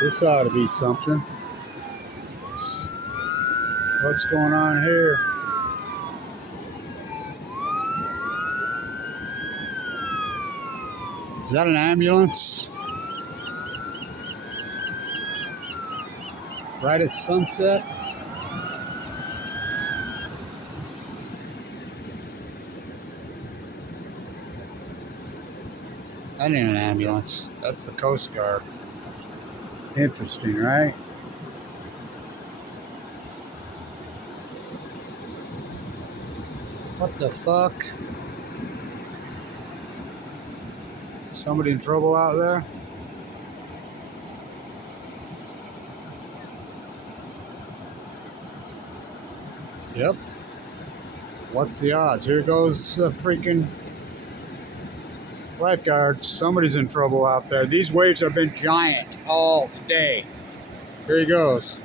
This ought to be something. What's going on here? Is that an ambulance? Right at sunset? That ain't an ambulance. That's the Coast Guard. Interesting, right? What the fuck? Somebody in trouble out there? Yep. What's the odds? Here goes the freaking lifeguard. Somebody's in trouble out there. These waves have been giant all day. Here he goes.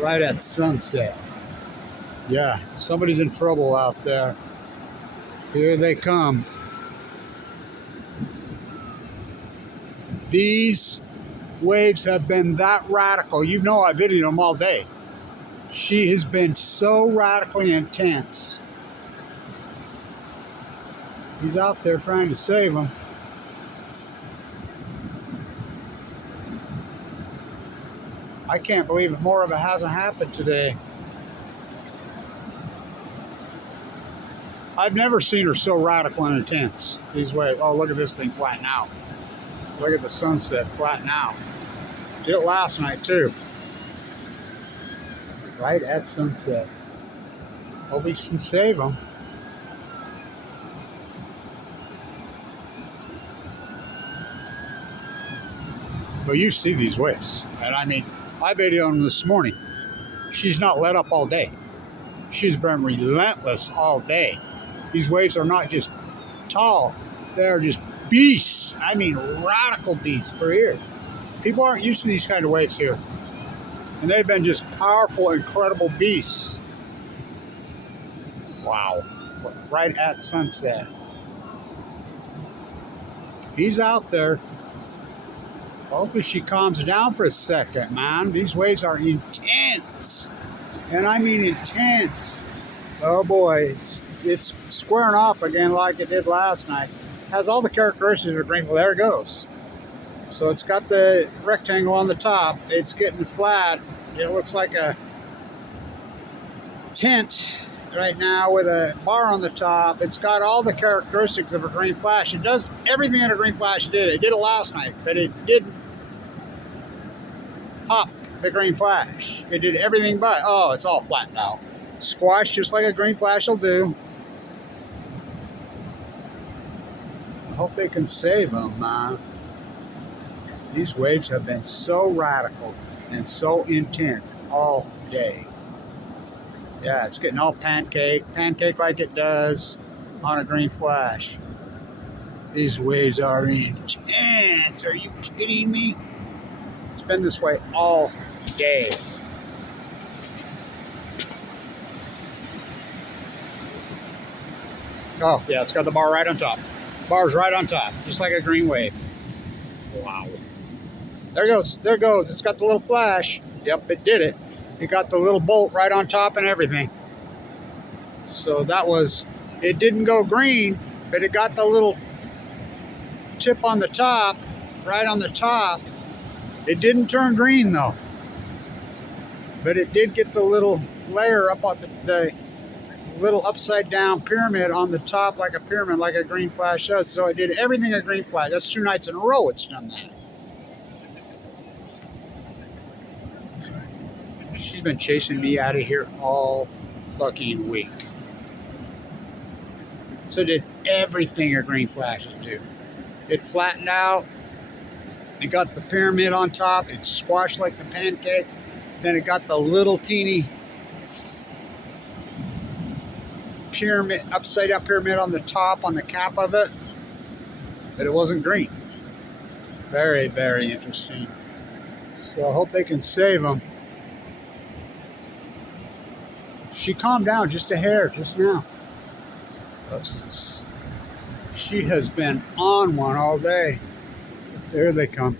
Right at sunset. Yeah, somebody's in trouble out there. Here they come. These waves have been that radical. You know I videoed them all day. She has been so radically intense. He's out there trying to save them. I can't believe it. More of it hasn't happened today. I've never seen her so radical and intense. These waves. Oh, look at this thing flatten out. Look at the sunset flatten out. Did it last night too. Right at sunset. Hope we can save them. Well, you see these waves. And I mean, I videoed them this morning. She's not let up all day. She's been relentless all day. These waves are not just tall. They're just beasts. I mean, radical beasts for here. People aren't used to these kind of waves here. And they've been just powerful, incredible beasts. Wow. Right at sunset. He's out there. Hopefully she calms down for a second, man. These waves are intense. And I mean intense. Oh boy, it's squaring off again like it did last night. Has all the characteristics of green. Well, there it goes. So it's got the rectangle on the top. It's getting flat. It looks like a tent right now with a bar on the top. It's got all the characteristics of a green flash. It does everything that a green flash did. It did it last night, but it didn't pop the green flash. It did everything but, oh, it's all flattened out. Squash just like a green flash will do. I hope they can save them, man. These waves have been so radical and so intense all day. Yeah, it's getting all pancake like it does on a green flash. These waves are intense. Are you kidding me? It's been this way all day. Oh, yeah, it's got the bar right on top. Bar's right on top, just like a green wave. Wow. There it goes. There it goes. It's got the little flash. Yep, it did it. It got the little bolt right on top and everything. So that was, it didn't go green, but it got the little tip on the top, right on the top. It didn't turn green though. But it did get the little layer up on the little upside down pyramid on the top, like a pyramid, like a green flash does. So it did everything a green flash. That's 2 nights in a row it's done that. She's been chasing me out of here all fucking week. So it did everything a green flashes do. It flattened out. It got the pyramid on top. It squashed like the pancake. Then it got the little teeny pyramid, upside down pyramid on the top, on the cap of it. But it wasn't green. Very, very interesting. So I hope they can save them. She calmed down just a hair just now. She has been on one all day. There they come.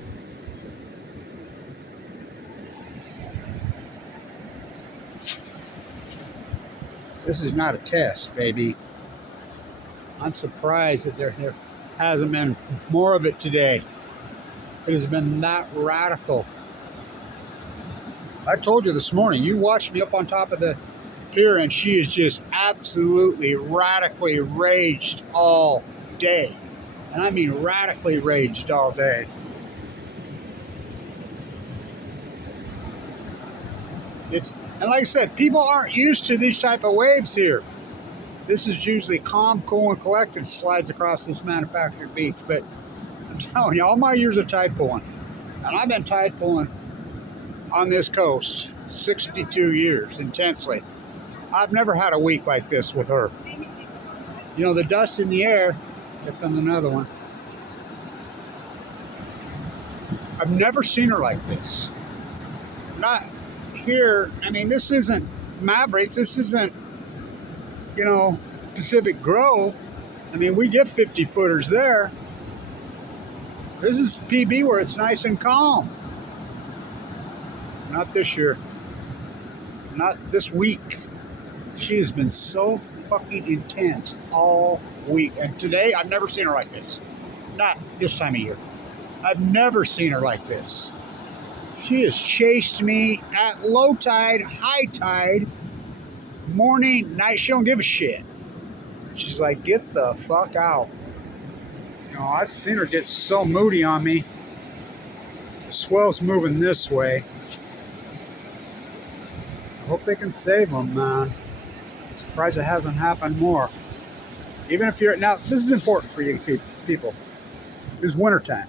This is not a test, baby. I'm surprised that there hasn't been more of it today. It has been that radical. I told you this morning, you watched me up on top of the pier, and she is just absolutely radically raged all day. And I mean radically raged all day. And like I said, people aren't used to these type of waves here. This is usually calm, cool, and collected, slides across this manufactured beach. But I'm telling you, all my years of tide pulling, and I've been tide pulling on this coast 62 years intensely. I've never had a week like this with her. You know, the dust in the air. Here comes another one. I've never seen her like this. Not here. I mean, this isn't Mavericks. This isn't, you know, Pacific Grove. I mean, we get 50 footers there. This is PB where it's nice and calm. Not this year. Not this week. She has been so fucking intense all week. And today, I've never seen her like this. Not this time of year. I've never seen her like this. She has chased me at low tide, high tide, morning, night. She don't give a shit. She's like, get the fuck out. You know, I've seen her get so moody on me. The swell's moving this way. I hope they can save them, man. I'm surprised it hasn't happened more. Even if you're... Now, this is important for you people. It's wintertime.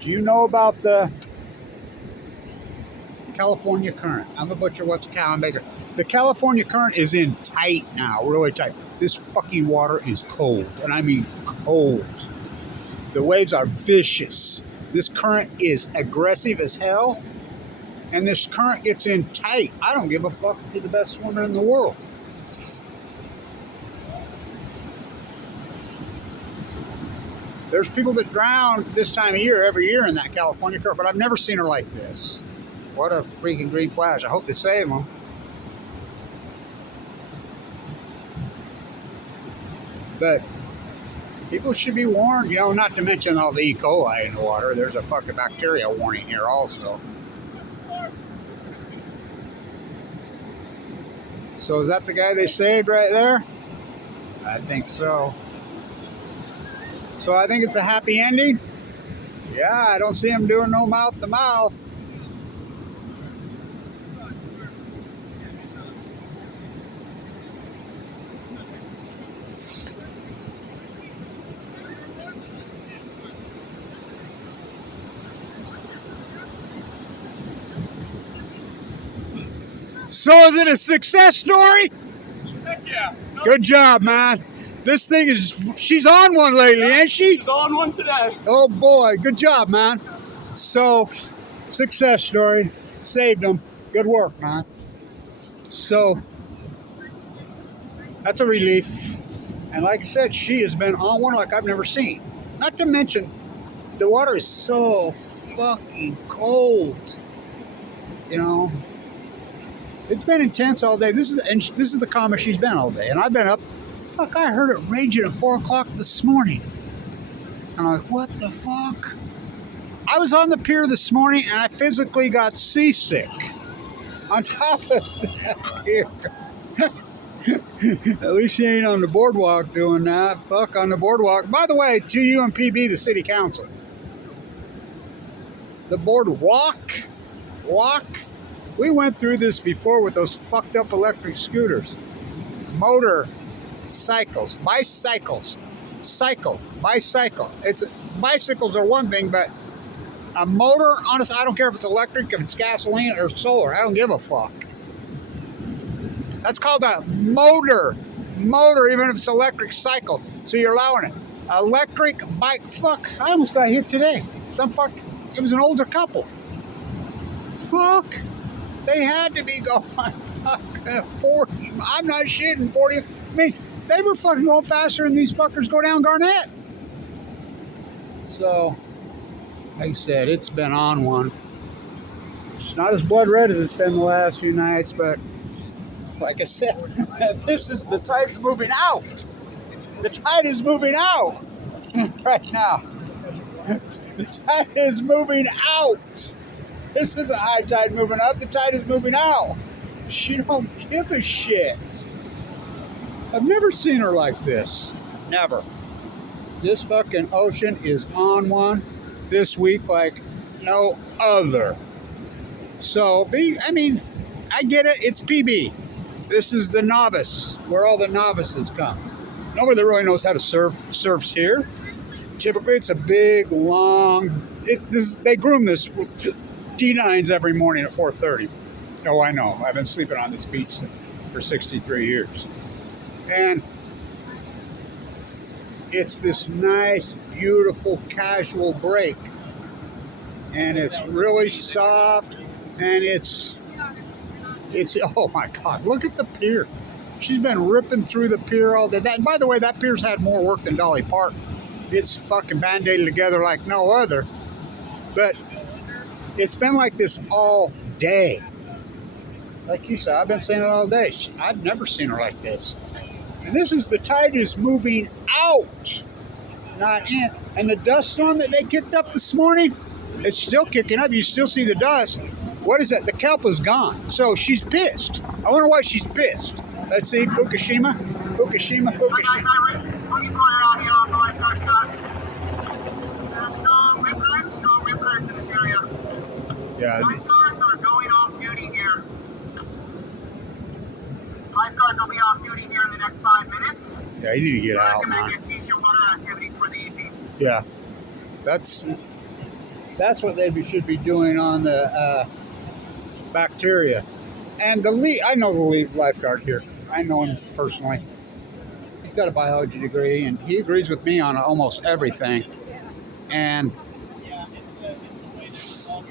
Do you know about the California current? I'm a butcher, what's a cow and baker? The California current is in tight now, really tight. This fucking water is cold, and I mean cold. The waves are vicious. This current is aggressive as hell, and this current gets in tight. I don't give a fuck if you're the best swimmer in the world. There's people that drown this time of year, every year in that California current, but I've never seen her like this. What a freaking green flash. I hope they save them. But people should be warned, you know, not to mention all the E. coli in the water. There's a fucking bacteria warning here also. So is that the guy they saved right there? I think so. So I think it's a happy ending. Yeah, I don't see him doing no mouth to mouth. So is it a success story? Heck yeah. Good job, man. This thing is, she's on one lately, ain't she? She's on one today. Oh boy, good job, man. So, success story. Saved them. Good work, man. So, that's a relief. And like I said, she has been on one like I've never seen. Not to mention, the water is so fucking cold. You know? It's been intense all day. This is the calmest she's been all day. And I've been up. Fuck, I heard it raging at 4 o'clock this morning. And I'm like, what the fuck? I was on the pier this morning and I physically got seasick. On top of that pier. At least she ain't on the boardwalk doing that. Fuck, on the boardwalk. By the way, to you and PB, the city council. The boardwalk? Walk? We went through this before with those fucked up electric scooters. Motor cycles, bicycles, bicycle. Bicycles are one thing, but a motor, honestly, I don't care if it's electric, if it's gasoline or solar. I don't give a fuck. That's called a motor. Motor, even if it's electric cycle. So you're allowing it. Electric bike, fuck. I almost got hit today. It was an older couple. Fuck. They had to be going 40. I'm not shitting 40. I mean, they were fucking going faster than these fuckers go down Garnett. So, like I said, it's been on one. It's not as blood red as it's been the last few nights, but like I said, this is the tide's moving out. The tide is moving out right now. The tide is moving out. This isn't high tide moving up. The tide is moving out. She don't give a shit. I've never seen her like this. Never. This fucking ocean is on one this week like no other. So, I mean, I get it. It's PB. This is the novice, where all the novices come. Nobody that really knows how to surf surfs here. Typically, it's a big, long. They groom this with D9s every morning at 4:30. Oh, I know. I've been sleeping on this beach for 63 years, and it's this nice, beautiful, casual break, and it's really soft, and it's. Oh my God! Look at the pier. She's been ripping through the pier all day. By the way, that pier's had more work than Dolly Park. It's fucking band-aided together like no other. But it's been like this all day. Like you said, I've been saying it all day. I've never seen her like this. And this is, the tide is moving out, not in. And the dust storm that they kicked up this morning, it's still kicking up. You still see the dust. What is that? The kelp is gone. So she's pissed. I wonder why she's pissed. Let's see, Fukushima. Yeah. Lifeguards are going off duty here. Lifeguards will be off duty here in the next 5 minutes. Yeah, you need to get out, man. Teach you water activities for the evening. Yeah. That's what they should be doing on the bacteria. And the lead, I know the lead lifeguard here. I know him personally. He's got a biology degree, and he agrees with me on almost everything. And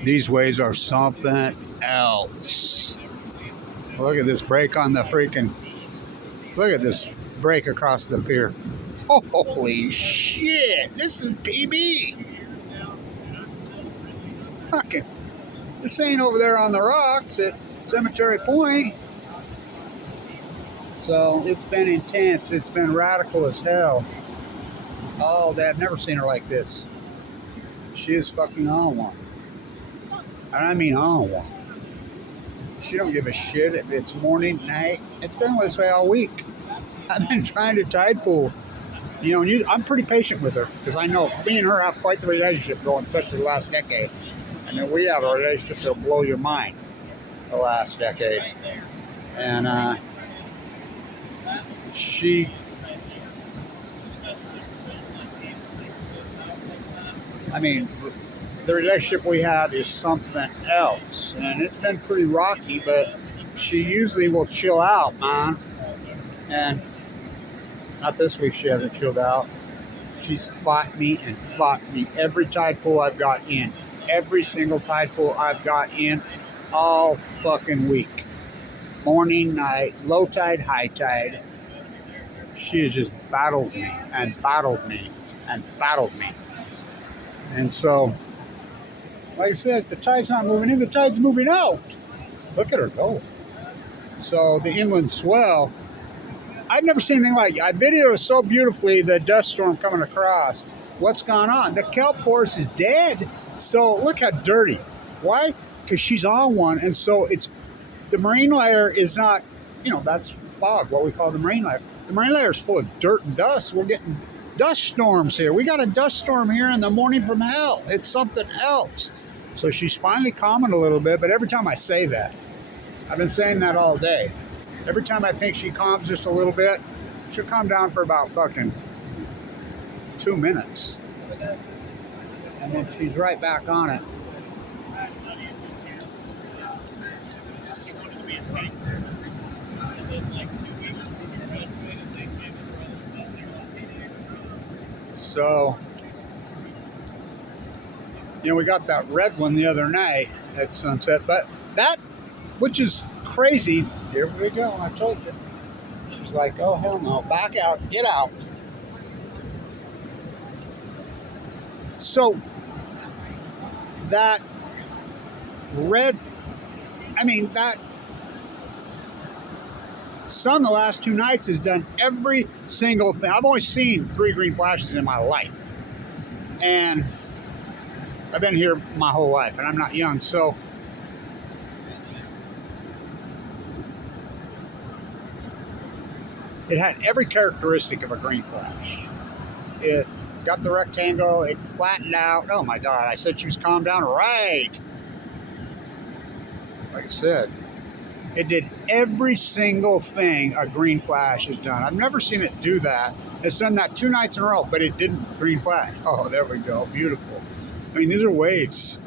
these waves are something else. Look at this break on the freaking. Look at this break across the pier. Holy shit! This is PB. Fucking. This ain't over there on the rocks at Cemetery Point. So it's been intense. It's been radical as hell. Oh, I've never seen her like this. She is fucking on one. And I mean on one. She don't give a shit if it's morning, night. It's been this way all week. I've been trying to tide pool. You know, I'm pretty patient with her because I know me and her have quite the relationship going, especially the last decade. And then we have a relationship that'll blow your mind the last decade. And I mean, the relationship we have is something else. And it's been pretty rocky, but she usually will chill out, man. And not this week, she hasn't chilled out. She's fought me every tide pool I've got in. Every single tide pool I've got in all fucking week. Morning, night, low tide, high tide. She has just battled me and battled me and battled me. And so, like I said, the tide's not moving in, the tide's moving out. Look at her go. So the inland swell, I've never seen anything like it. I videoed so beautifully the dust storm coming across. What's gone on? The kelp horse is dead. So look how dirty. Why? Because she's on one, and so it's the marine layer is not, that's fog, what we call the marine layer. The marine layer is full of dirt and dust. We're getting dust storms here. We got a dust storm here in the morning from hell. It's something else. So she's finally calming a little bit, but every time I say that, I've been saying that all day. Every time I think she calms just a little bit, she'll calm down for about fucking 2 minutes. And then she's right back on it. So, we got that red one the other night at sunset, but that, which is crazy, here we go, I told you. She's like, oh hell no, back out, get out. So that red, I mean, that sun the last 2 nights has done every single thing. I've only seen 3 green flashes in my life. And I've been here my whole life, and I'm not young, so it had every characteristic of a green flash. It got the rectangle, it flattened out. Oh my God, I said she was calmed down right. Like I said, it did every single thing a green flash has done. I've never seen it do that. It's done that 2 nights in a row, but it didn't green flash. Oh, there we go, beautiful. I mean, these are waves.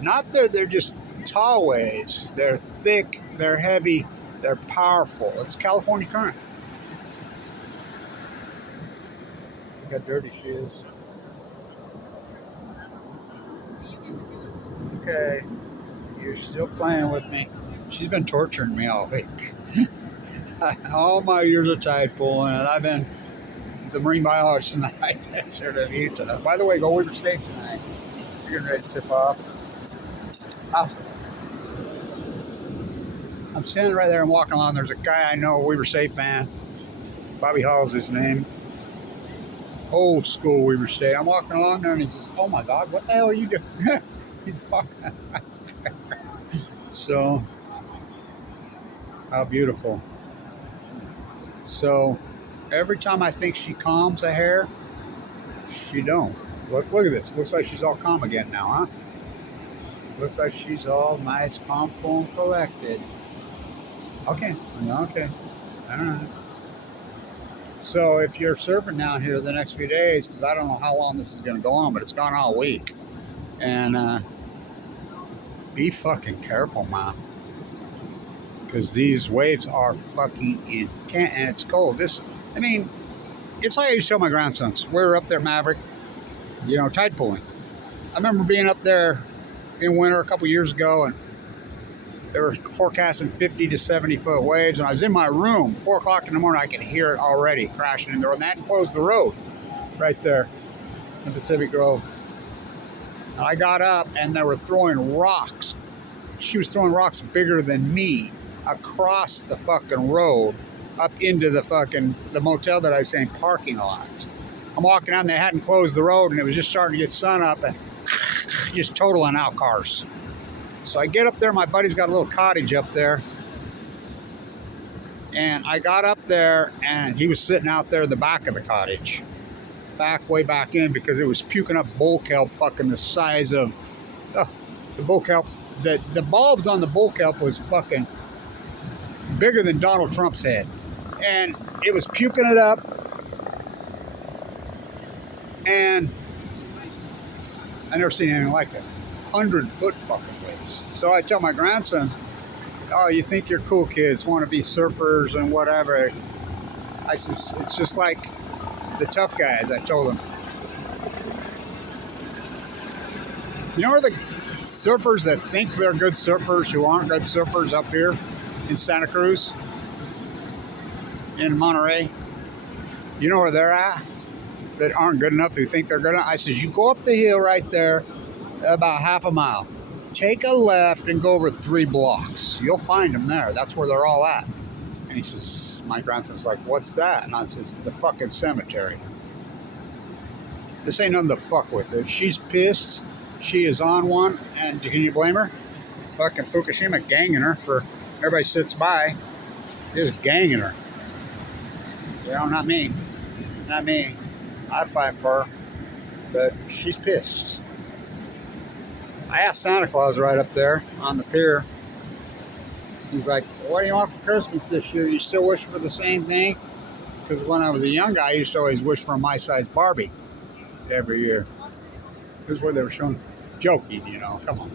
Not they're just tall waves. They're thick, they're heavy, they're powerful. It's California current. Look how dirty she is. Okay, you're still playing with me. She's been torturing me all week. All my years of tide pulling, and I've been the marine biologist in the high desert of Utah. By the way, go Weaver State tonight. You're getting ready to tip off. Awesome. I'm standing right there and walking along. There's a guy I know, Weaver State fan. Bobby Hall's his name. Old school Weaver State. I'm walking along there and he says, "Oh my God, what the hell are you doing?" He's walking. So, how beautiful. So, every time I think she calms a hair, she don't. Look at this. Looks like she's all calm again now, huh? Looks like she's all nice, calm, cool, and collected. Okay. Okay. All right. So if you're surfing down here the next few days, because I don't know how long this is going to go on, but it's gone all week. And be fucking careful, man. Because these waves are fucking intense, and it's cold. I mean, it's like I used to tell my grandsons. We were up there, Maverick, tide pulling. I remember being up there in winter a couple years ago, and they were forecasting 50 to 70 foot waves, and I was in my room, 4 o'clock in the morning. I could hear it already crashing in the road, and that closed the road right there in Pacific Grove. And I got up, and they were throwing rocks. She was throwing rocks bigger than me across the fucking road up into the motel that I was saying parking lot. I'm walking out, and they hadn't closed the road, and it was just starting to get sun up, and just totaling out cars. So I get up there, my buddy's got a little cottage up there. And I got up there, and he was sitting out there in the back of the cottage. Way back in, because it was puking up bull kelp fucking the size of the bull kelp. The bulbs on the bull kelp was fucking bigger than Donald Trump's head. And it was puking it up. And I never seen anything like it. 100-foot fucking waves. So I tell my grandsons, "Oh, you think you're cool kids, want to be surfers and whatever." I says, "It's just like the tough guys," I told them. You know where the surfers that think they're good surfers who aren't good surfers up here in Santa Cruz, in Monterey? You know where they're at? That aren't good enough, who think they're good enough? I says, you go up the hill right there, about half a mile. Take a left and go over 3 blocks. You'll find them there. That's where they're all at. And he says, my grandson's like, "What's that?" And I says, "The fucking cemetery." This ain't nothing to fuck with it. She's pissed. She is on one. And can you blame her? Fucking Fukushima ganging her for everybody sits by. Just ganging her. Not me. Not me. I'd fight for her. But she's pissed. I asked Santa Claus right up there on the pier. He's like, "What do you want for Christmas this year? You still wish for the same thing?" Because when I was a young guy, I used to always wish for a my-size Barbie every year. Here's where they were showing. Joking, come on.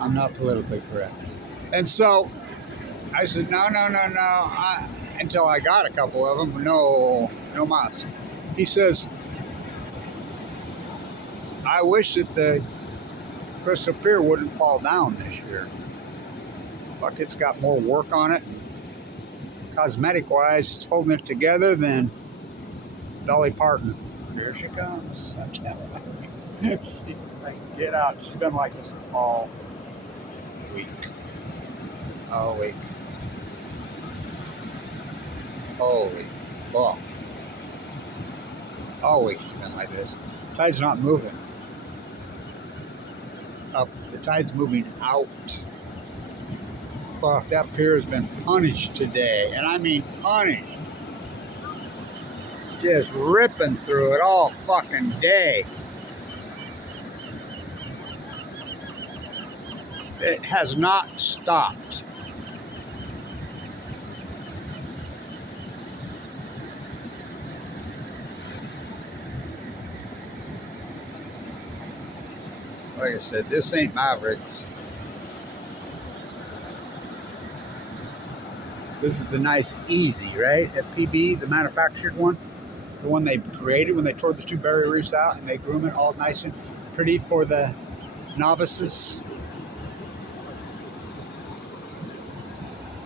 I'm not politically correct. And so I said, no. Until I got a couple of them. No mas. He says, "I wish that the Crystal Pier wouldn't fall down this year. Fuck, it's got more work on it. Cosmetic wise, it's holding it together than Dolly Parton." Here she comes. Like, get out. She's been like this all week. All week. Holy fuck. All week she's been like this. Tide's not moving up. The tide's moving out. Fuck, that pier has been punished today. And I mean punished. Just ripping through it all fucking day. It has not stopped. Like I said, this ain't Mavericks. This is the nice Easy, right? At PB, the manufactured one. The one they created when they tore the two barrier reefs out and they groom it all nice and pretty for the novices.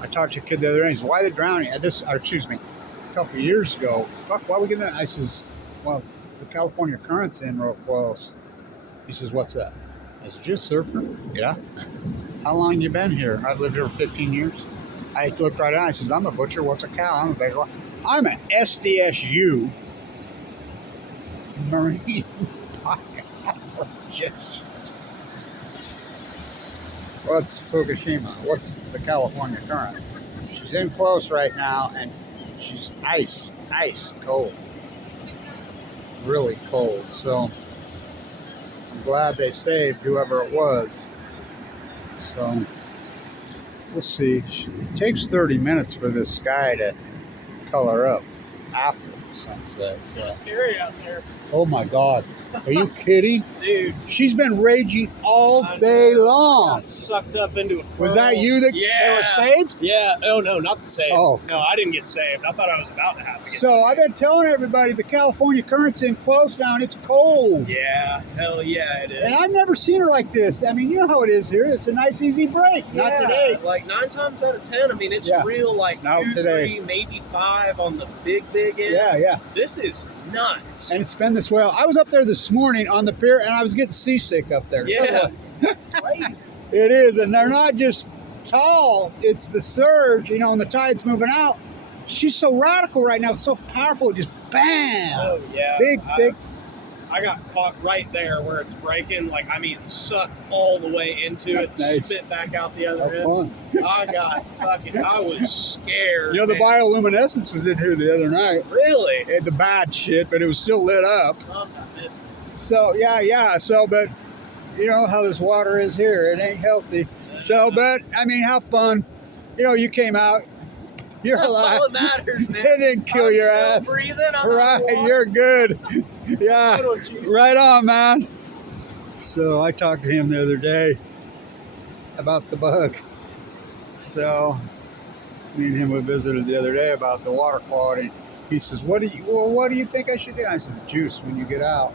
I talked to a kid the other day. He said, "Why are they drowning?" A couple of years ago. Fuck, why are we getting that? I says, "Well, the California current's in real close." He says, "What's that?" I said, "Just surfing." "Yeah." "How long you been here?" "I've lived here for 15 years. I looked right at. I says, "I'm a butcher. What's a cow?" "I'm a baker." "I'm an SDSU marine biologist." What's Fukushima? What's the California current? She's in close right now, and she's ice cold. Really cold. So I'm glad they saved whoever it was. So we'll see. It takes 30 minutes for this sky to color up after sunset. It's scary out there. Oh my God. Are you kidding? Dude. She's been raging all day long. Got sucked up into a Was that you that yeah. they were saved? Yeah. Oh, no, not the saved. Oh. No, I didn't get saved. I thought I was about to have to get saved. So I've been telling everybody the California current's in close now and it's cold. Yeah. Hell yeah, it is. And I've never seen her like this. I mean, you know how it is here. It's a nice, easy break. Yeah, Not today. Like 9 times out of 10, I mean, it's real like Not 2, today. 3, maybe 5 on the big end. Yeah. This is nuts. And it's been this way. I was up there this morning on the pier and I was getting seasick up there. Yeah. Crazy. It is. And they're not just tall. It's the surge, you know, and the tide's moving out. She's so radical right now. It's so powerful. Just bam. Oh, yeah. Big, thick. I got caught right there where it's breaking. Like, I mean, sucked all the way into it, Nice. spit back out the other Have end. fun. I was scared. You know, the man. bioluminescence was in here the other night. Really? It had the bad shit, but it was still lit up. I'm not missing. So, yeah. So, but you know how this water is here. It ain't healthy. So, but, I mean, have fun. You know, you came out. You're That's alive. all that matters, man. It didn't kill I'm your still ass. breathing. I'm Right, underwater. you're good. Yeah, Good on you. right on, man. So I talked to him the other day about the bug. So me and him we visited the other day about the water quality. He says, what do you think I should do?" I said, "Juice when you get out."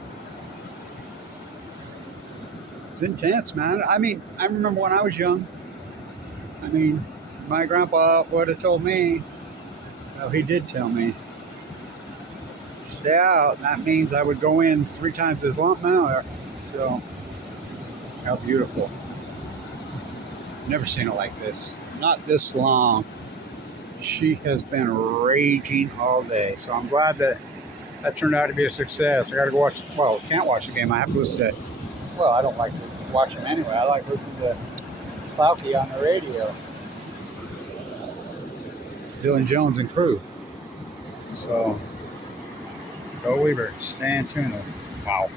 It's intense, man. I mean, I remember when I was young. I mean, my grandpa would have told me, well, he did tell me, stay out. That means I would go in 3 times as long now. So, how beautiful. Never seen it like this. Not this long. She has been raging all day. So I'm glad that turned out to be a success. I got to go watch, well, can't watch the game. I have to listen to, well, I don't like to watch them anyway. I like listening to Fauci on the radio. Dylan Jones and crew. So, go Weaver, Stan Tuna. Wow.